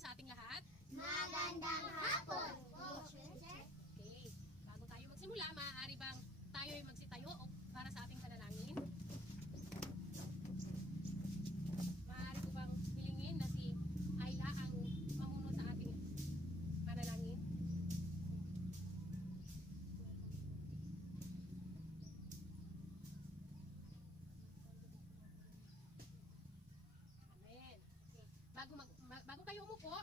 sa ating lahat? Magandang hapon, teacher. Okay. Bago tayo magsimula, maaari bang tayo ay magsitayo para sa ating panalangin? Maaari ko bang hilingin na si Ayla ang mamunod sa ating panalangin? Amen. Okay. Bago kayo umupo,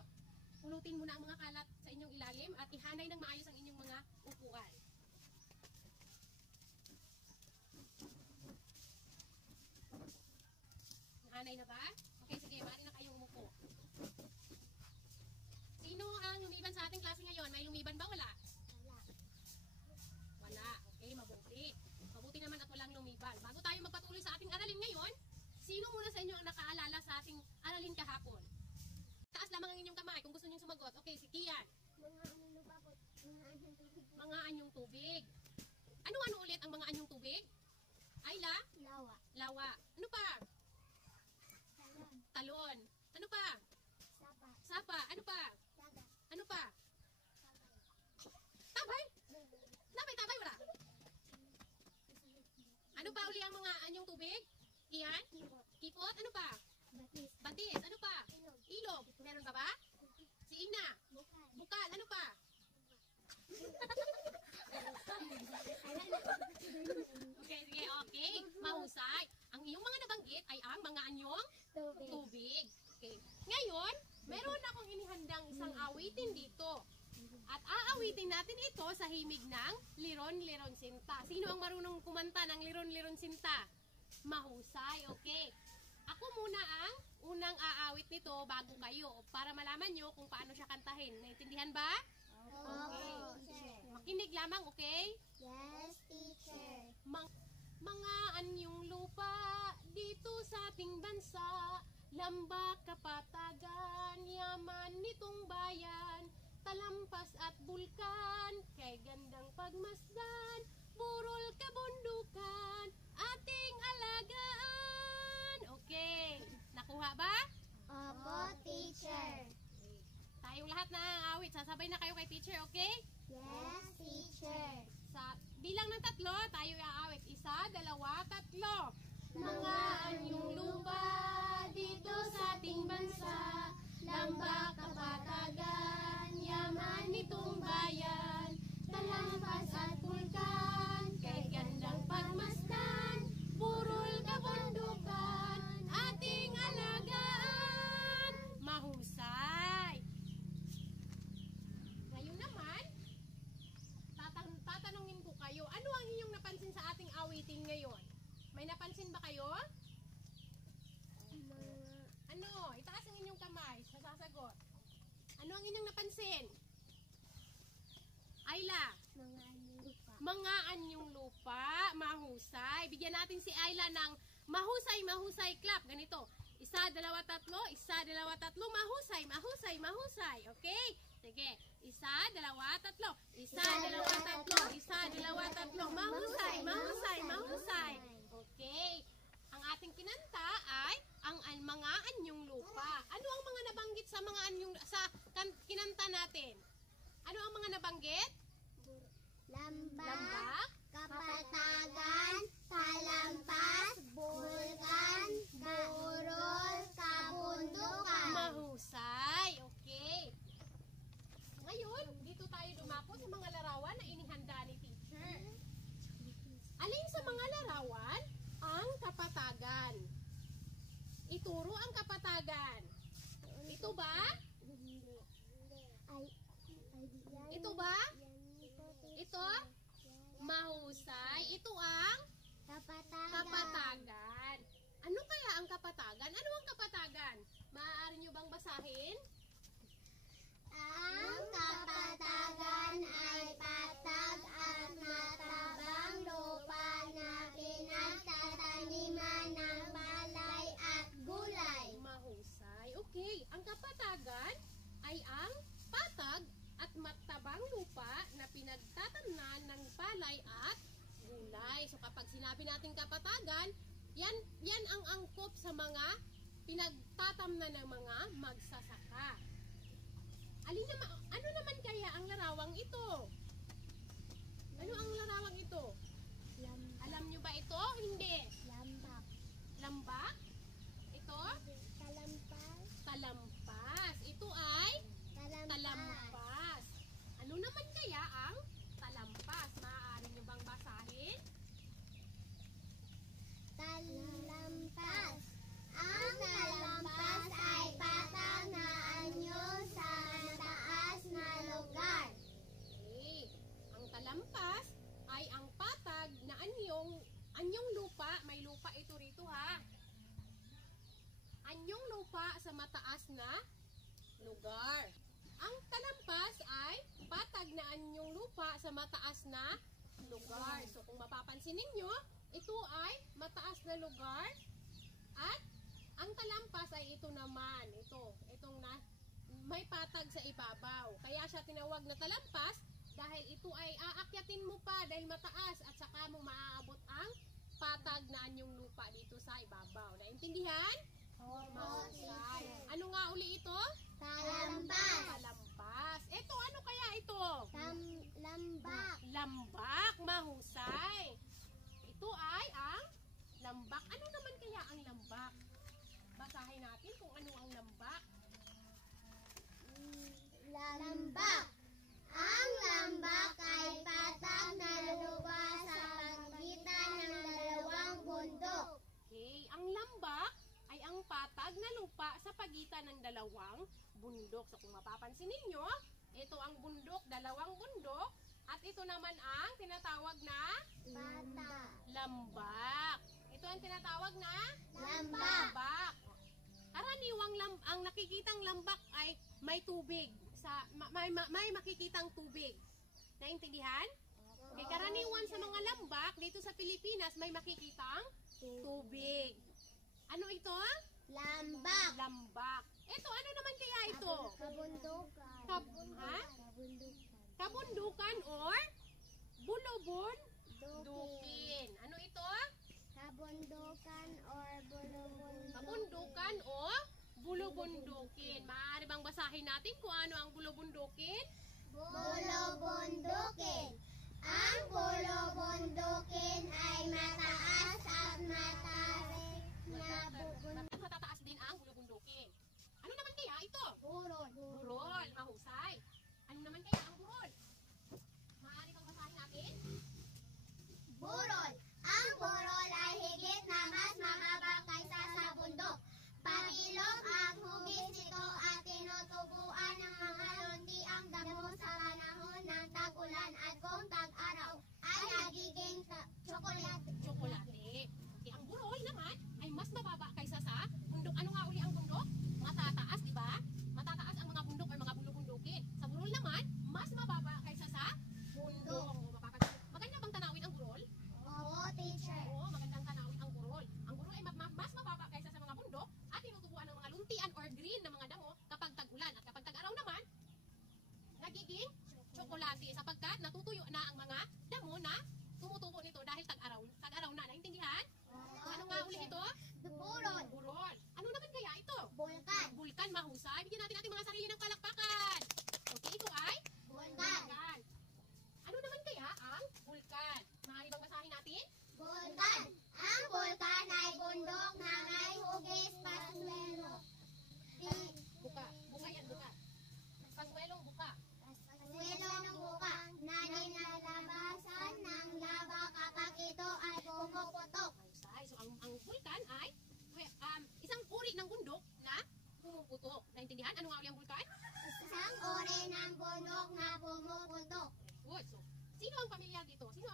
pulutin muna ang mga kalat sa inyong ilalim at ihanay ng maayos ang inyong mga upuan. Hanay na ba? Okay, sige, maaari na kayong umupo. Sino ang lumiban sa ating klase ngayon? May lumiban ba? Wala? Wala. Okay, mabuti. Mabuti naman at walang lumiban. Bago tayo magpatuloy sa ating aralin ngayon, sino muna sa inyo ang nakaalala sa ating aralin kahapon? Taas lamang ang inyong kamay kung gusto niyong sumagot. Okay, si Kian. Mga anyong tubig. Ano ulit ang mga anyong tubig? Ayla? Lawa. Lawa. Ano pa? Talon. Ano pa? Sapa. Sapa. Ano pa? Dagat. Ano pa? Tabay? Tabay, wala. Ano pa uli ang mga anyong tubig? Kian? Kipot. Kipot. Ano pa? Batis. Batis. Ano pa? Ilog. Ilog. Meron pa ba? Si Ina. Bukal. Bukal. Ano pa? Okay, sige, okay. Mahusay. Ang iyong mga nabanggit ay ang mga anyong Tubig. tubig. Okay. Ngayon, meron akong inihandang isang awitin dito. At aawitin natin ito sa himig ng Liron-Liron Sinta. Sino ang marunong kumanta ng Liron-Liron Sinta? Mahusay, okay. Ako muna ang unang aawit nito bago kayo para malaman nyo kung paano siya kantahin. Naintindihan ba? Okay. Teacher. Makinig lamang, okay? Yes, teacher. Mga anyong lupa dito sa ating bansa, lambak kapatagan, yaman nitong bayan, talampas at bulkan, kay gandang pagmasdan, burol kabundukan, ating alagaan. Okay, nakuha ba? Opo, teacher. Tayong lahat na awit, sasabay na kayo kay teacher, okay? Yes, teacher. Sa bilang ng 3, tayo aawit. 1, 2, 3. Mga anyong lupa dito sa ating bansa, lambak kapatagan, yaman nitong bayan, talampas at bulkan, kay gandang pagmasdan, burol kabundukan, ating alagaan. Mahusay! Ngayon naman, tatanungin ko kayo, ano ang inyong napansin sa ating awitin ngayon? May napansin ba kayo? Ano? Itaas ang inyong kamay sa sasagot. Ano ang inyong napansin? Ayla? Mga anyong lupa. Mga anyong lupa. Mahusay. Bigyan natin si Ayla ng mahusay clap. Ganito. 1, 2, 3. 1, 2, 3. Mahusay. Okay? Sige. 1, 2, 3. 1, 2, 3. Mahusay. Okay. Ang ating kinanta ay ang mga anyong lupa. Ano ang mga nabanggit sa mga anyong kinanta natin? Ano ang mga nabanggit? Lambak. Kapatagan. Talampas. Bulkan. Burol. Kabundukan. Mahusay. Okay. Ngayon, dito tayo dumako sa mga larawan na inihanda ni teacher. Alin sa mga larawan ang kapatagan? Ituro ang kapatagan. Ito ba? Ito ba? Ito? Mahusay. Ito ang kapatagan. Ano kaya ang kapatagan? Ano ang kapatagan? Maaari nyo bang basahin? Ang kapatagan ay patag at matabang lupa na pinagtataniman ng palay at gulay. Mahusay. Okay. Ang kapatagan ay ang patag at matabang lupa na pinagtatamnan ng palay at gulay. So kapag sinabi natin kapatagan, yan ang angkop sa mga pinagtatamnan ng mga magsasaka. lugar. Ang talampas ay patag na anyong lupa sa mataas na lugar. So kung mapapansin ninyo, ito ay mataas na lugar at ang talampas ay ito naman. Itong may patag sa ibabaw. Kaya siya tinawag na talampas dahil ito ay aakyatin mo pa dahil mataas at saka mo maaabot ang patag na anyong lupa dito sa ibabaw. Naintindihan? Mahusay. Ano nga uli ito? Talampas. Talampas. Ito, ano kaya ito? Lambak. Lambak. Mahusay. Ito ay ang lambak. Ano naman kaya ang lambak? Basahin natin kung ano ang lambak. Lambak. Ang lambak ay patag na lupa sa pagitan ng dalawang bundok. Okay, ang lambak ay ang patag na lupa sa pagitan ng dalawang bundok. So kung mapapansin ninyo, ito ang bundok, dalawang bundok, at ito naman ang tinatawag na Patag. lambak. Ito ang tinatawag na Lambak. Karaniwang ang nakikitang lambak ay may tubig. May makikitang tubig. Naintindihan? Okay, karaniwan sa mga lambak dito sa Pilipinas may makikitang tubig. Ano ito? Lambak. Lambak. Ito, ano naman kaya ito? Kabundukan. Ha? Kabundukan. Kabundukan or bulubun? Dukin. Dukin. Ano ito? Kabundukan or bulubundukin. Kabundukan o bulubundukin. Maaari bang basahin natin kung ano ang bulubundukin? Bulubundukin. Ang bulubundukin ay mataas at matarik na bubundok. Matataas din ang bulubundukin. Ano naman kaya ito? Burol. Burol. Mahusay. Ano naman kaya ang burol? Maaari bang basahin natin? Burol. Ang burol ay higit na mas mahaba kaysa sa bundok. Parilog ang hugis nito at tinutubuan ng mga lunti ang damo sa panahon ng tag-ulan at kung tag-araw ay nagiging tsokolate. Tsokolate. Okay, ang burol naman ay mas mababa kaysa sa bundok. Ano nga uli ang bundok? Matataas, di ba? Matataas ang mga bundok or mga bulubundukin. Sa burol naman, mas mababa kaysa sa bundok. Maganda bang tanawin ang burol? Oo, teacher. Oo, magandang tanawin ang burol. Ang burol ay mas mababa kaysa sa mga bundok at tinutubuan ng mga luntian or green na mga damo kapag tag-ulan. At kapag tag-araw naman, nagiging tsokolate sapagkat natutuyo na ang mga damo na tumutubo nito dahil tag-araw na. Naintindihan? Ano nga uli ito? Burol. Burol. Ano naman kaya ito? Bulkan. Bulkan. Mahusay. Bigyan natin ating mga sarili ng palakpakan. Okay, ito ay Bulkan. bulkan. Ano naman kaya ang bulkan? Maaari bang basahin natin? Bulkan. Ang bulkan ay bundok na may hugis paswelo. Buka. Buka yan, buka. Pagwelong buka. Paswelo ng buka na nilalabasan ng lava kapag ito ay pumuputok. Mahusay. So, ang bulkan ay isang uri ng bundok na pumuputok. Naintindihan? Ano nga uli ang bulkan? Isang uri ng bundok na pumuputok. Good. So, sino ang pamilyar dito? Sino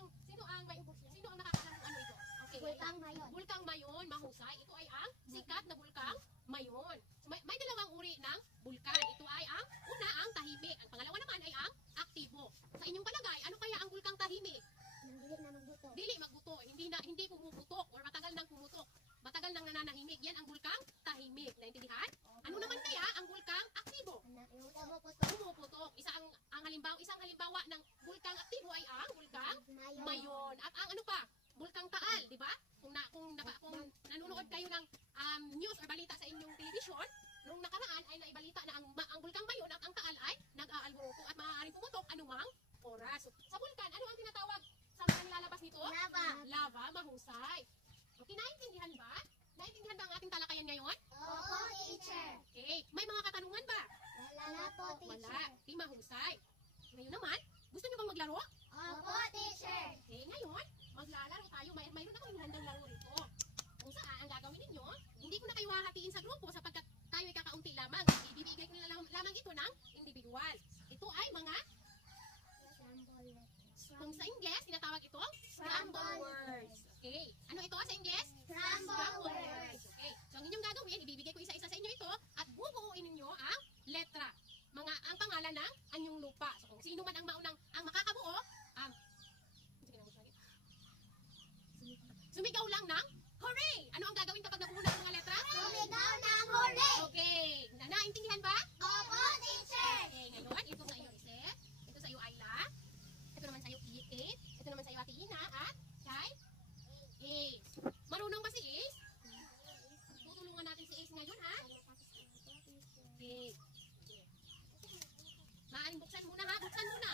ang nakakaalam kung ano ito? Okay. Bulkang Mayon. Bulkang Mayon, mahusay. Ito ay ang sikat na bulkang Mayon. So, may dalawang uri ng bulkan. Ito ay ang una, ang tahimik. Ang pangalawa naman ay ang aktibo. Sa inyong palagay, ano kaya ang bulkang tahimik? Nanggilit na magbuto. Dili magbuto, hindi pumuputok or matagal nang pumutok. Matagal nang nananahimik. Yan ang bulkang tahimik. Naintindihan? Ano naman kaya ang bulkang aktibo? Pumuputok. Pumuputok. Isang halimbawa ng bulkang aktibo ay ang bulkang Mayon. Mayon. At ang ano pa? Bulkang Taal, di ba? Kung nanonood kayo ng news or balita sa inyong television, nung nakaraan ay naibalita na ang bulkang Mayon at ang Taal ay nag-aalburuto at maaaring pumutok anumang oras. So, sa bulkan, ano ang tinatawag sa mga nilalabas nito? Lava. Lava, mahusay. Okay, naintindihan ba? Naintindihan ba ang ating talakayan ngayon? Opo, teacher. Okay, may mga katanungan ba? Wala po, Wala. teacher. Okay, mahusay. Ngayon naman, gusto niyo bang maglaro? Opo, teacher. Okay, ngayon, maglalaro tayo. Mayroon akong handang laro rito. Kung saan, ang gagawin ninyo, hindi ko na kayo hahatiin sa grupo sapagkat tayo ay kakaunti lamang. Ibibigay ko na lamang ito ng individual. Ito ay mga, kung sa Ingles, tinatawag itong scramble words. Okay. Ano ito sa Ingles? Scramble words. Okay. So, ang inyong gagawin, ibibigay ko isa-isa sa inyo ito at bubuuin ninyo ang letra. Opo, teacher. Okay, ngayon, ito sa iyo, Iset. Ito sa iyo, Ayla. Ito naman sa iyo, Kate. Ito naman sa iyo, Ate Ina. At kay Ace. Marunong ba si Ace? Tutulungan natin si Ace ngayon, ha? Okay. Maaaring buksan muna, ha? Buksan muna.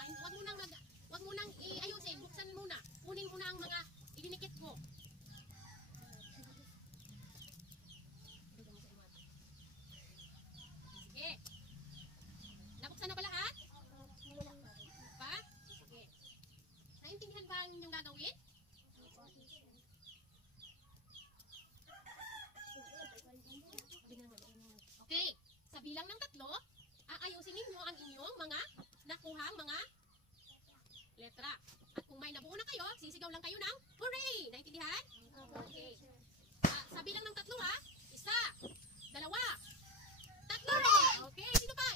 Huwag mo nang iayusin. Buksan muna. Kunin mo na ang mga idinikit mo. Sige. Nabuksan na ba lahat? Pa? Sige. Naintindihan ba ang inyong gagawin? Okay. Sa bilang ng 3, aayusin ninyo ang inyong mga nakuhang mga letra. At kung may nabuo na kayo, sisigaw lang kayo ng hooray! Naintindihan? Okay. Sa bilang ng 3, ha? 1, 2, 3. Okay, sino pa?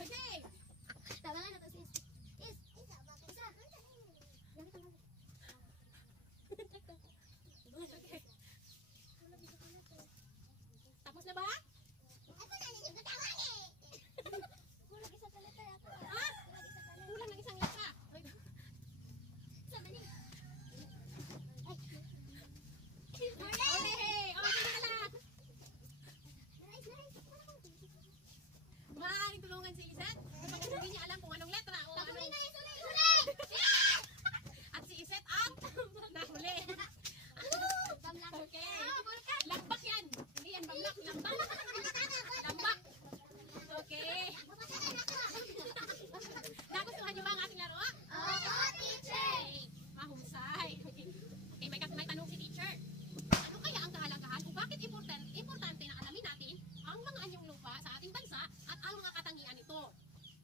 Okay. Tama na to sis. Isa. Okay. Tapos na ba? Ha? Kulang ng isang letra. Okay. Okay na lang. Maaaring tulungan si Iset kapag hindi niya alam kung anong letra o anong... At si Iset ang nahuli. Okay. Lambak yan. Hindi yan bamlak. Lambak. Lambak. Okay. Nagustuhan niyo ba ang ating laro? Opo, teacher. Okay. Mahusay. Okay. Okay, may tanong si teacher. Ano kaya ang kahalagahan kung bakit importante na alamin natin ang mga anyong lupa sa ating bansa at ang mga katangian nito?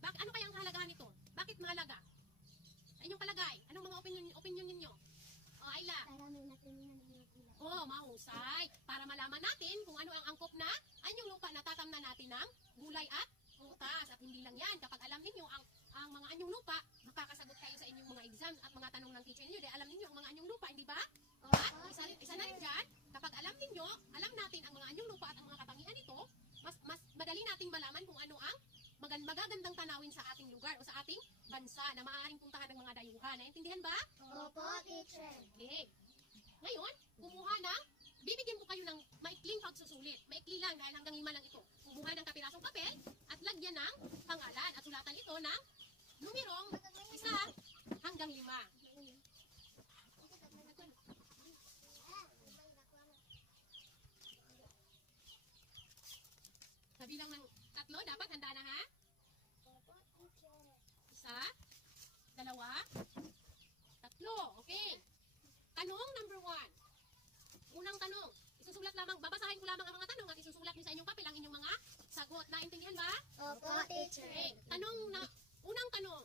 Ano kaya ang kahalagahan nito? Bakit mahalaga? Sa inyong palagay, anong mga opinion ninyo? O, Ayla? Para may natumihan ng mga tila. Oh, mahusay. Para malaman natin kung ano ang angkop na anyong lupa na tatamnan natin ng gulay at prutas. At hindi lang yan. Kapag alam ninyo ang mga anyong lupa, makakasagot kayo sa inyong mga exams at mga tanong ng teacher ninyo. Dahil alam ninyo ang mga anyong lupa, hindi ba? At isa na rin dyan, kapag alam natin ang mga anyong lupa at ang mga katangian nito, mas madali nating malaman kung ano ang magagandang tanawin sa ating lugar o sa ating bansa na maaaring puntahan ng mga dayuhan. Naintindihan ba? Opo, teacher. Okay. Ngayon, bibigyan ko kayo ng maikling pagsusulit. Maikli lang dahil hanggang 5 lang ito. Kumuha ng kapirasong papel at lagyan ng pangalan at sulatan ito ng numerong 1 hanggang 5. Sa bilang ng 3, dapat handa na, ha? Opo, teacher. 1, 2, 3. Okay. Tanong number 1. Unang tanong. Isusulat lamang, babasahin ko lamang ang mga tanong at isusulat niyo sa inyong papel ang inyong mga sagot. Naintindihan ba? Opo, teacher. Okay. Unang tanong.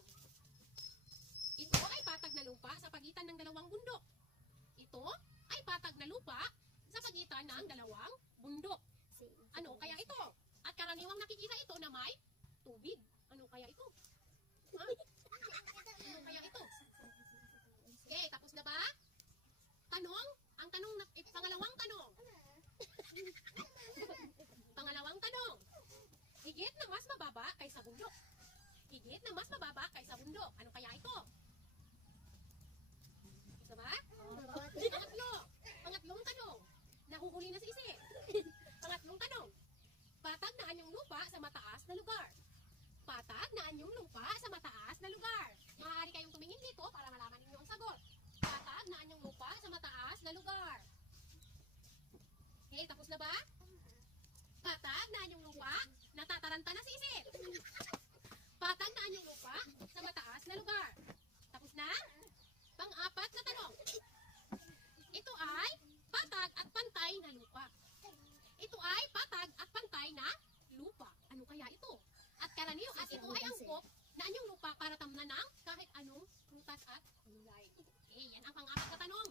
Ito ay patag na lupa sa pagitan ng 2 bundok. Ito ay patag na lupa sa pagitan ng 2 bundok. Ano kaya ito? At karaniwang nakikita ito na may tubig. Ano kaya ito? Ha? Ano kaya ito? Okay, tapos na ba? Pangalawang tanong. Pangalawang tanong. Higit na mas mababa kaysa bundok. Higit na mas mababa kaysa bundok. Ano kaya ito? Isa ba? Pangatlong tanong. Nahuhuli na si Ise. Pangatlong tanong. Patag na anyong lupa sa mataas na lugar. Patag na anyong lupa sa mataas na lugar. Maaari kayong tumingin dito para malaman ninyo ang sagot. Patag na anyong lupa sa mataas na lugar. Okay, tapos na ba? Patag na anyong lupa. Natataranta na si Ise. Patag na anyong lupa sa mataas na lugar. Tapos na? Pang-4 na tanong. Ito ay patag at pantay na lupa. Ito ay patag at pantay na lupa. Ano kaya ito? At karaniwang at ito ay angkop na anyong lupa para tamnan ng kahit anong prutas at gulay. Okay, yan ang pang-4 na tanong.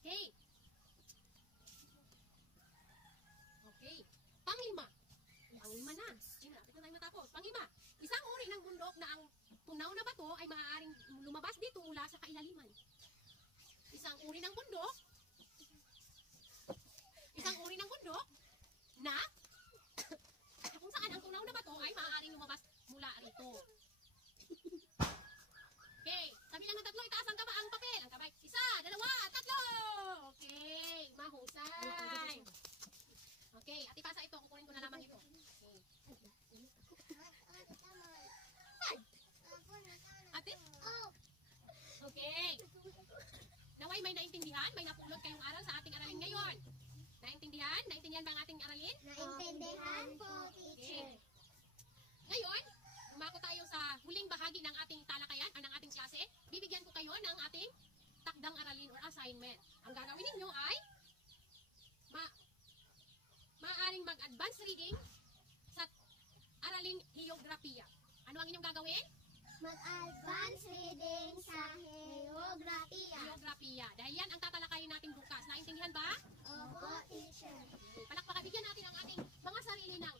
Okay. Okay. Pang-5. Pang-5 na. Malapit na tayo matapos. Pang-5. Isang uri ng bundok na ang tunaw na bato ay maaaring lumabas dito mula sa kailaliman. Isang uri ng bundok na dito. Okay, sabi lang ng tatlo, itaas ang papel. Ang kamay, 1, 2, 3. Okay, mahusay. Okay, at ipasa ito, kukunin ko na lamang ito. Ate? Okay. Naway may naintindihan, may napulot kayong aral sa ating aralin ngayon. Naintindihan? Naintindihan ba ang ating aralin? Naintindihan po, teacher. Ngayon, umako tayo sa huling bahagi ng ating talakayan, ng ating klase. Bibigyan ko kayo ng ating takdang aralin or assignment. Ang gagawin ninyo ay maaaring mag-advance reading sa araling Heograpiya. Ano ang inyong gagawin? Mag-advance reading sa Heograpiya. Heograpiya. Dahil yan ang tatalakayin natin bukas. Naintindihan ba? Opo, teacher. Palakpakan, bigyan natin ang ating mga sarili ng